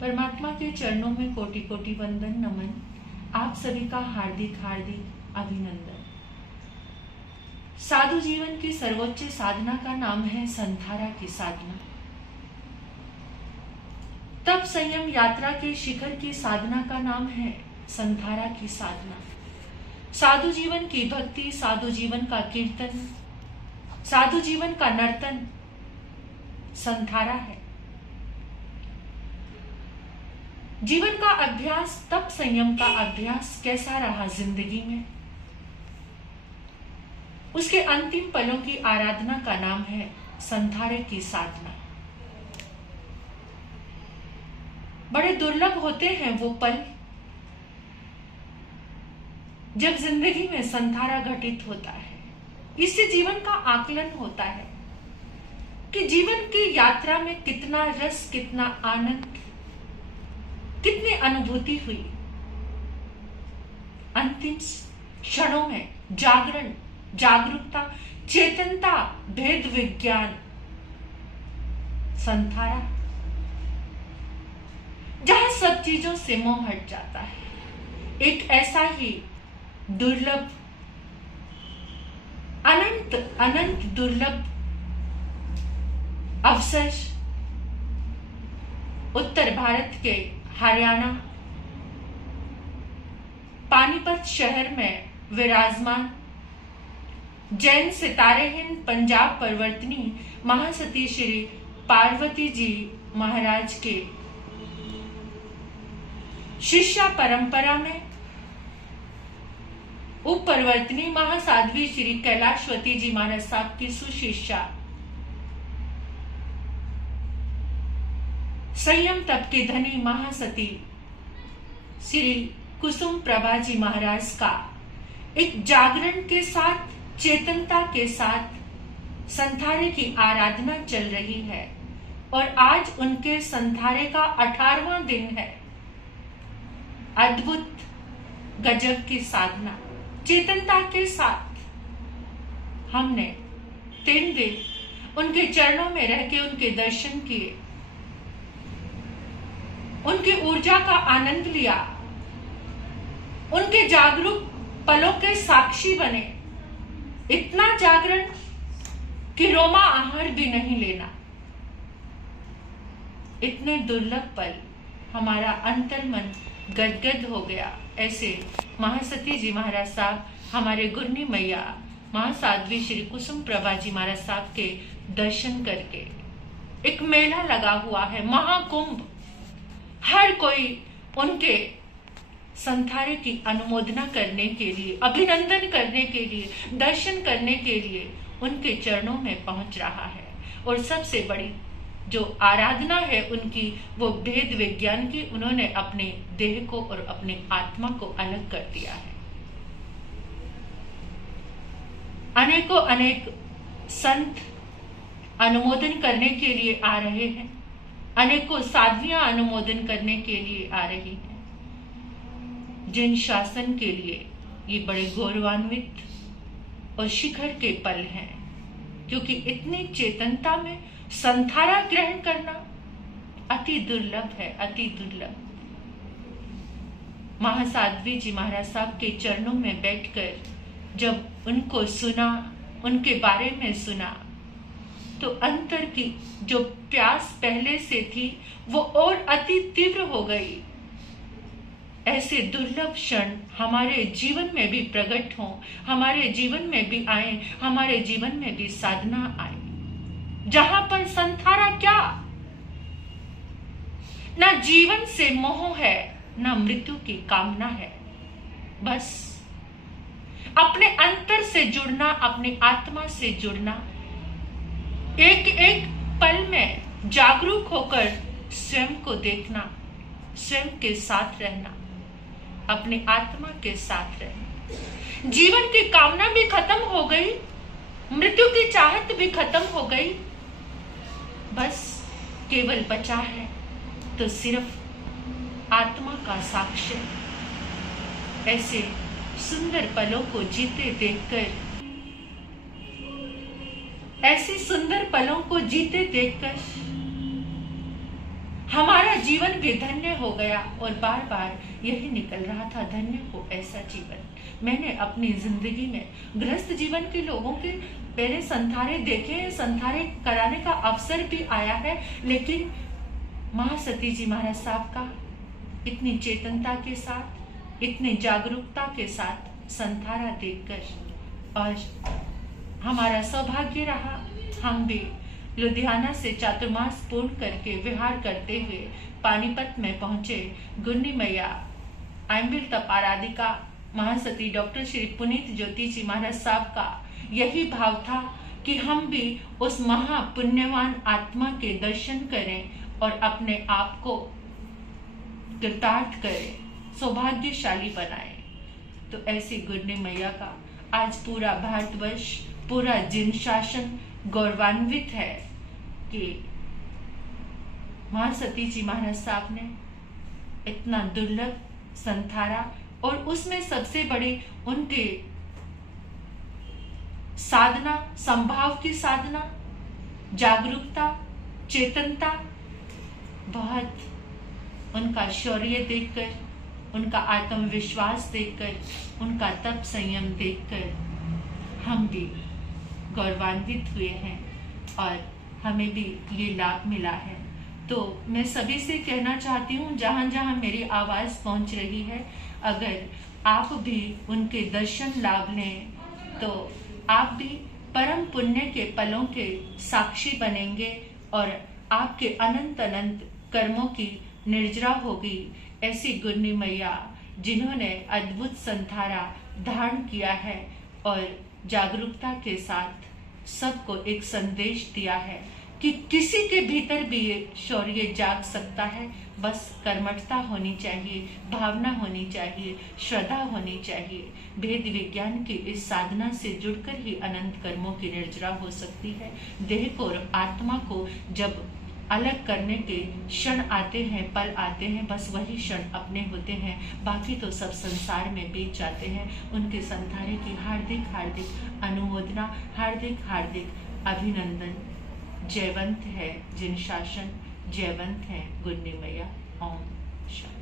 परमात्मा के चरणों में कोटि कोटि वंदन नमन। आप सभी का हार्दिक हार्दिक अभिनंदन। साधु जीवन की सर्वोच्च साधना का नाम है संधारा की साधना। तप संयम यात्रा के शिखर की साधना का नाम है संधारा की साधना। साधु जीवन की भक्ति, साधु जीवन का कीर्तन, साधु जीवन का नर्तन संधारा है। जीवन का अभ्यास, तप संयम का अभ्यास कैसा रहा जिंदगी में, उसके अंतिम पलों की आराधना का नाम है संधारे की साधना। बड़े दुर्लभ होते हैं वो पल जब जिंदगी में संधारा घटित होता है। इससे जीवन का आकलन होता है कि जीवन की यात्रा में कितना रस, कितना आनंद, कितनी अनुभूति हुई। अंतिम क्षणों में जागरण, जागरूकता, चेतनता, भेद विज्ञान, संधारा, जहां सब चीजों से मोह हट जाता है। एक ऐसा ही दुर्लभ, अनंत अनंत दुर्लभ अवसर उत्तर भारत के हरियाणा पानीपत शहर में विराजमान जैन सितारेहीन पंजाब परिवर्तनी महासती श्री पार्वती जी महाराज के शिष्या परंपरा में उप परिवर्तनी महासाध्वी श्री कैलाशवती जी महाराज साहब की सुशिष्या, संयम तप के धनी महासती श्री कुसुम प्रभा जी महाराज का एक जागरण के साथ, चेतनता के साथ संधारे की आराधना चल रही है। और आज उनके संधारे का 18वां दिन है। अद्भुत गजब की साधना, चेतनता के साथ हमने 3 दिन उनके चरणों में रह के उनके दर्शन किए, उनकी ऊर्जा का आनंद लिया, उनके जागरूक पलों के साक्षी बने। इतना जागरण कि रोमा आहर भी नहीं लेना। इतने दुर्लभ पल, हमारा अंतर्मन गदगद हो गया। ऐसे महासती जी महाराज साहब, हमारे गुरनी मैया महासाध्वी श्री कुसुम प्रभा जी महाराज साहब के दर्शन करके। एक मेला लगा हुआ है, महाकुंभ। हर कोई उनके संधारे की अनुमोदना करने के लिए, अभिनंदन करने के लिए, दर्शन करने के लिए उनके चरणों में पहुंच रहा है। और सबसे बड़ी जो आराधना है उनकी, वो भेद विज्ञान की। उन्होंने अपने देह को और अपने आत्मा को अलग कर दिया है। अनेकों अनेक संत अनुमोदन करने के लिए आ रहे हैं, अनेकों साध्वियां अनुमोदन करने के लिए आ रही हैं। जिन शासन के लिए ये बड़े गौरवान्वित और शिखर के पल हैं, क्योंकि इतनी चेतनता में संधारा ग्रहण करना अति दुर्लभ है, अति दुर्लभ। महासाध्वी जी महाराज साहब के चरणों में बैठकर जब उनको सुना, उनके बारे में सुना, तो अंतर की जो प्यास पहले से थी वो और अति तीव्र हो गई। ऐसे दुर्लभ क्षण हमारे जीवन में भी प्रकट हों, हमारे जीवन में भी आए, हमारे जीवन में भी साधना आए, जहां पर संधारा क्या, ना जीवन से मोह है, ना मृत्यु की कामना है। बस अपने अंतर से जुड़ना, अपनी आत्मा से जुड़ना, एक एक पल में जागरूक होकर स्वयं को देखना, स्वयं के साथ रहना, अपनी आत्मा के साथ रहना। जीवन की कामना भी खत्म हो गई, मृत्यु की चाहत भी खत्म हो गई। बस केवल बचा है तो सिर्फ आत्मा का साक्ष्य। ऐसे सुंदर पलों को जीते देखकर, ऐसे सुंदर पलों को जीते देखकर हमारा जीवन भी धन्य हो गया और बार बार यही निकल रहा था, धन्य हो ऐसा जीवन। मैंने अपनी जिंदगी में गृहस्थ जीवन के लोगों के पहले संथारे देखे हैं, संथारे कराने का अवसर भी आया है, लेकिन महासती जी महाराज साहब का इतनी चेतनता के साथ, इतनी जागरूकता के साथ संथारा देखकर और हमारा सौभाग्य रहा, हम भी लुधियाना से चातुर्मास पूर्ण करके विहार करते हुए पानीपत में पहुंचे। गुन्नी मैया, आइंबिल तप आराधिका महासती डॉक्टर श्री पुनीत ज्योति जी महाराज साहब का यही भाव था कि हम भी उस महापुण्यवान आत्मा के दर्शन करें और अपने आप को कृतार्थ करें, सौभाग्यशाली बनाएं। तो ऐसी गुन्नी मैया का आज पूरा भारतवर्ष, पूरा जिन शासन गौरवान्वित है कि महासती जी महाराज साहब ने इतना दुर्लभ संथारा और उसमें सबसे बड़ी उनके साधना, संभाव की साधना, जागरूकता, चेतनता, बहुत उनका शौर्य देखकर, उनका आत्मविश्वास देखकर, उनका तप संयम देखकर हम भी गौरवान्वित हुए हैं और हमें भी ये लाभ मिला है। तो मैं सभी से कहना चाहती हूँ, जहाँ जहाँ मेरी आवाज़ पहुँच रही है, अगर आप भी उनके दर्शन लाभ लें तो आप भी परम पुण्य के पलों के साक्षी बनेंगे और आपके अनंत अनंत कर्मों की निर्जरा होगी। ऐसी गुन्नी मैया जिन्होंने अद्भुत संथारा धारण किया है और जागरूकता के साथ सबको एक संदेश दिया है कि किसी के भीतर भी ये शौर्य जाग सकता है, बस कर्मठता होनी चाहिए, भावना होनी चाहिए, श्रद्धा होनी चाहिए। भेद विज्ञान की इस साधना से जुड़कर ही अनंत कर्मों की निर्जरा हो सकती है। देह को और आत्मा को जब अलग करने के क्षण आते हैं, पल आते हैं, बस वही क्षण अपने होते हैं, बाकी तो सब संसार में बीत जाते हैं। उनके संथारे की हार्दिक हार्दिक अनुमोदना, हार्दिक हार्दिक अभिनंदन। जयवंत है जिन शासन, जयवंत है गुन्नी मैया। ओम शांति।